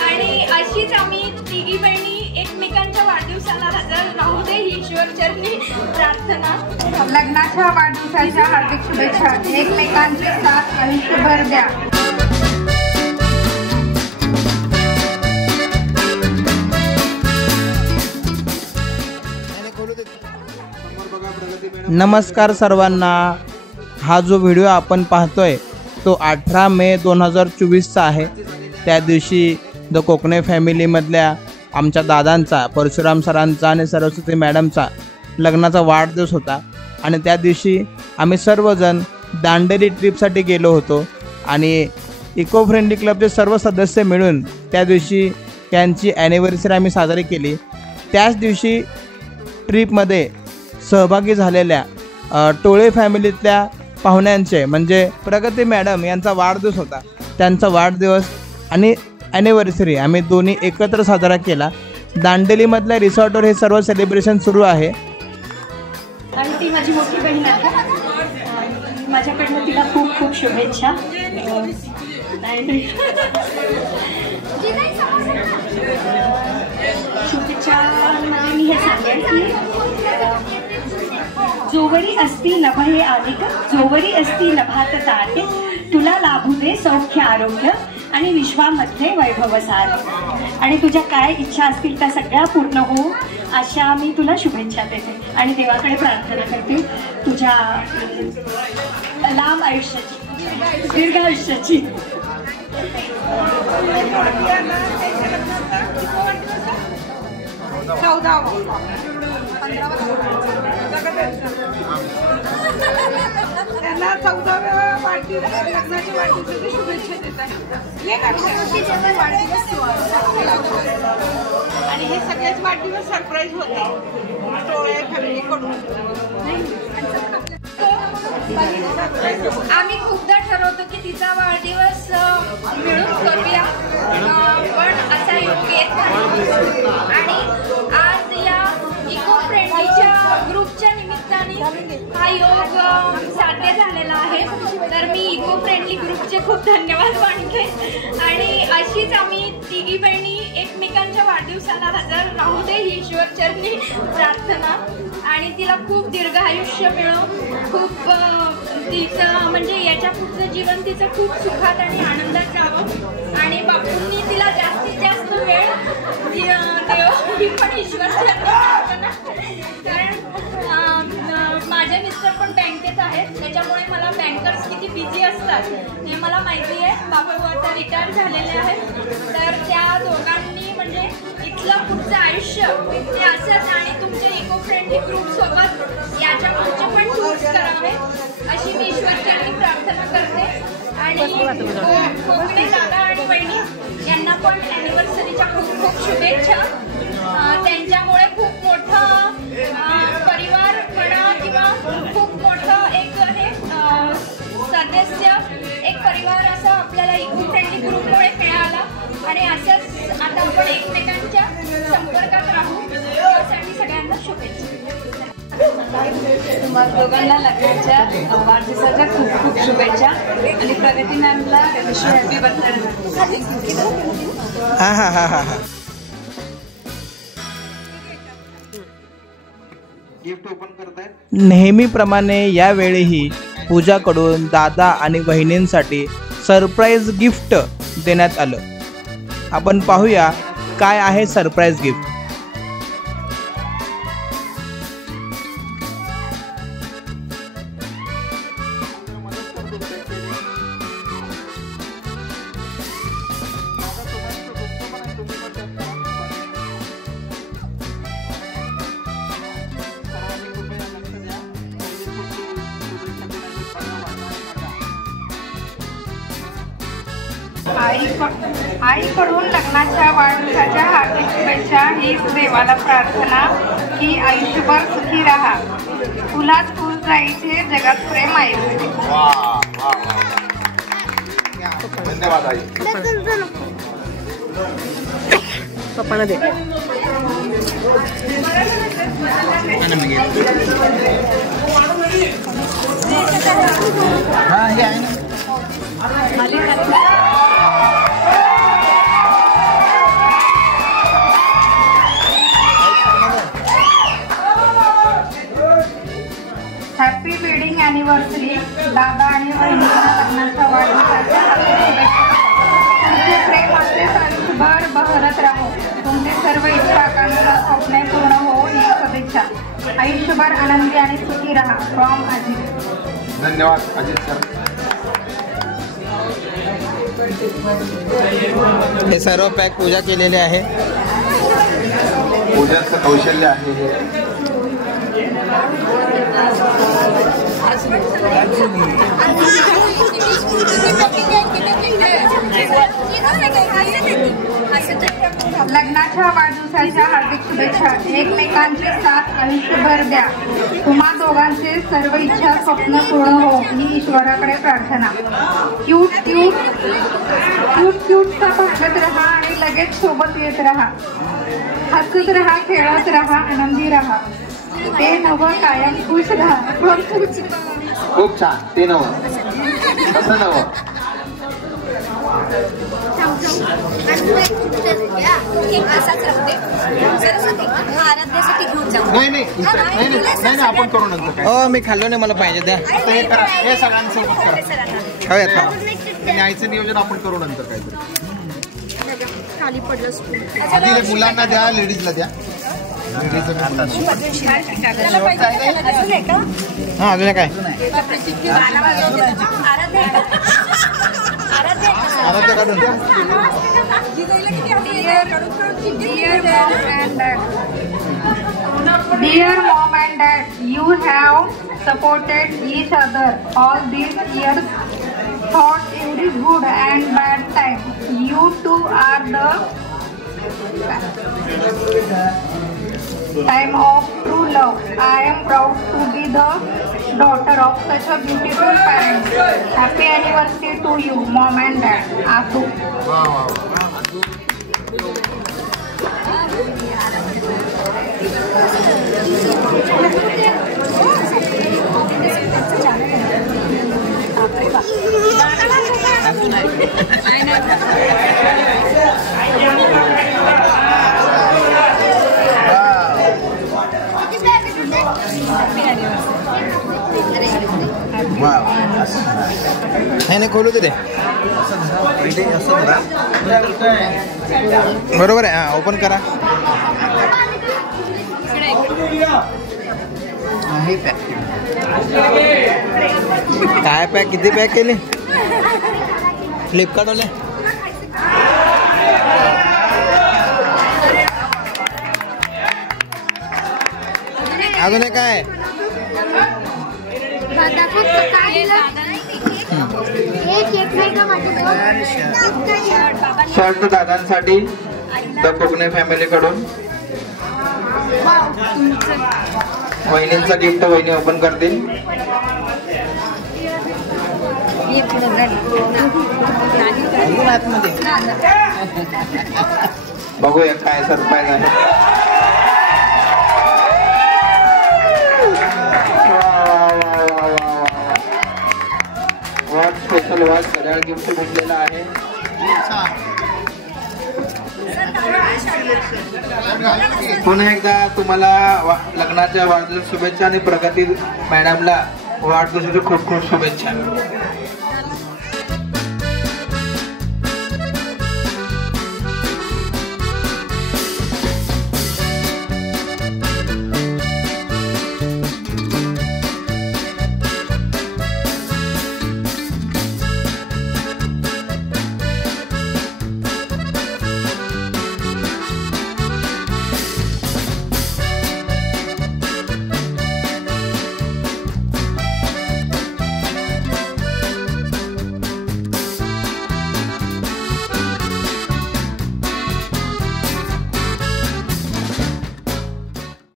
आणि अशीच आम्ही तिघी बहिणी एकमेकांच्या वाढदिवसाला हजर राहू दे ही ईश्वर चरणी प्रार्थना। लग्नाच्या वाढदिवसाच्या हार्दिक शुभेच्छा। एकमेकांची साथ आयुष्यभर द्या। नमस्कार सर्वांना। हा जो व्हिडिओ आपण पाहतोय तो 18 मे 2024चा आहे। त्या दिवशी द कोकणे फॅमिलीमधल्या आमच्या दादांचा, परशुराम सरांचा आणि सरस्वती मॅडमचा लग्नाचा वाढदिवस होता आणि त्या दिवशी आम्ही सर्वजण दांडेली ट्रिपसाठी गेलो होतो आणि इको फ्रेंडली क्लबचे सर्व सदस्य मिळून त्या दिवशी त्यांची ॲनिव्हर्सरी आम्ही साजरी केली। त्याच दिवशी ट्रिपमध्ये सहभागी झालेल्या टोळे फॅमिलीतल्या पाहुण्यांचे म्हणजे प्रगती मॅडम यांचा वाढदिवस होता। त्यांचा वाढदिवस आणि ॲनिव्हर्सरी आम्ही दोन्ही एकत्र साजरा केला। दांडेलीमधल्या रिसॉर्टवर हे सर्व सेलिब्रेशन सुरू आहे आणि ती माझी मोठी बहीण आहे। माझ्याकडनं तिला खूप खूप शुभेच्छा। शुभेच्छामध्ये मी हे सांगेन की जोवरी असती नभ हे आदिक, जोवरी असती नभात ताटे, तुला लाभू दे सौख्य आरोग्य आणि विश्वामध्ये वैभव सारे। आणि तुझ्या काय इच्छा असतील त्या सगळ्या पूर्ण हो अशा मी तुला शुभेच्छा देते आणि देवाकडे प्रार्थना करते तुझ्या लांब आयुष्याची, दीर्घ आयुष्याची। त्यांना 14व्या लग्नाच्या वाढदिवसाची शुभेच्छा देत आहे। आणि हे सगळेच वाढदिवस सरप्राईज होते टोळे फॅमिलीकडून। आम्ही खूपदा ठरवतो की तिचा वाढदिवस मिळून करूया, पण असा योग येत नाही आणि आज या इको फ्रेंडलीच्या ग्रुपच्या निमित्ताने हा योग साध्य झालेला आहे। तर मी इको फ्रेंडली ग्रुपचे खूप धन्यवाद मानते आणि अशीच आम्ही तिघी बहिणी एकमेकांच्या वाढदिवसाला हजर राहू दे ही ईश्वर चरणी प्रार्थना। आणि तिला खूप दीर्घ आयुष्य मिळो, खूप तिचं म्हणजे याच्या पुढचं जीवन तिचं खूप सुखात आणि आनंदात जावं आणि बापूंनी तिला जास्तीत जास्त वेळ देव ही पण ईश्वर चरणी प्रार्थना। कारण माझे मिस्टर पण बँकेत आहेत, त्याच्यामुळे मला बँकर्स किती बिझी असतात हे मला माहिती आहे। बापू आता रिटायर झालेले आहेत, तर त्या दोघांनी म्हणजे इथलं पुढचं आयुष्य ते असंच आणि तुमचे इको फ्रेंडली ग्रुप सोबत याच्या पुढचे पण टूर्स करावे अशी मी ईश्वरचरणी प्रार्थना करते। आणि कोकणे दादा आणि बहिणी यांना पण ॲनिव्हर्सरीच्या खूप खूप शुभेच्छा। त्यांच्यामुळे खूप मोठं परिवार म्हणा किंवा खूप मोठं एक हे सदस्य, एक परिवार असं आपल्याला इको फ्रेंडली ग्रुपमुळे मिळाला आणि असंच आता आपण एकमेकांच्या संपर्कात राहू यासाठी सगळ्यांना शुभेच्छा। तुम्हाला दोघांना लग्नाच्या वाढदिवसाच्या खूप खूप शुभेच्छा आणि प्रगती मॅमला हॅपी बर्थडे। नेहमीप्रमाणे यावेळीही पूजाकडून दादा आणि बहिणींसाठी सरप्राईज गिफ्ट देण्यात आलं। आपण पाहूया काय आहे सरप्राईज गिफ्ट। आईकडून लग्नाच्या वाढदिवसाच्या हार्दिक शुभेच्छा। हीच देवाला प्रार्थना की आयुष्यभर सुखी राहा, तुलाच फुल जायचे जगात प्रेम आहे। धन्यवाद आई। पप्पांना दे। हाँ ये आहे ना। हॅपी वेडिंग अॅनिव्हर्सरी दादा आणि बहिणींना लग्नाच्या वाढदिवसाच्या हार्दिक शुभेच्छा. तुमचे प्रेम असेच आयुष्यभर बहरत राहो. तुमचे सर्व इच्छा आकांक्षा स्वप्ने पूर्ण हो ही शुभेच्छा. आयुष्यभर आनंदी आणि सुखी राहा. फ्रॉम अजित. धन्यवाद अजित सर. हे सर्व पॅक पूजा केलेले आहे. पूजाचं कौशल्य आहे हे. लग्नाच्या वाढदिवसाच्या हार्दिक शुभेच्छा. एकमेकांची साथ आयुष्यभर द्या. तुम्हा दोघांचे सर्व इच्छा स्वप्न पूर्ण हो ही ईश्वराकडे प्रार्थना. क्यूट क्यूट क्यूट क्यूटचा भागत राहा आणि लगेच सोबत येत राहा. हसत राहा, खेळत राहा, आनंदी राहा. ते नवं कायम खुश राहा. खूप छान. ते नवं कसं नवं. नाही आपण करू नंतर. हो मी खाल्लो नाही, मला पाहिजे द्या. हे करा, हे सगळ्यांसोबत करा. खाऊयात. न्यायचं नियोजन आपण करू नंतर काहीतरी. आधी मुलांना द्या, लेडीजला द्या. हां अजून काय. Dear mom and dad, you have supported each other all these years. Thought every good and bad time. You two are the time of true love. I am proud to be the daughter of such a beautiful parents. Happy anniversary to you, mom and dad. Asu. नाही खोलू दे. बरोबर आहे. हां open करा. काय pack किती pack केले फ्लिपकार्टवाले. अजून काय शर्ट दादांसाठी द कोकणे फॅमिली कडून. वहिनींचं गिफ्ट वहिनी ओपन करतील. बघूया काय सरप्राईज आहे. वॉच स्पेशल वॉच सगळ्या गिफ्ट भेटलेला आहे. पुन्हा एकदा तुम्हाला लग्नाच्या वाढदिवस शुभेच्छा आणि प्रगती मॅडमला वाढदिवसाच्या खूप खूप शुभेच्छा.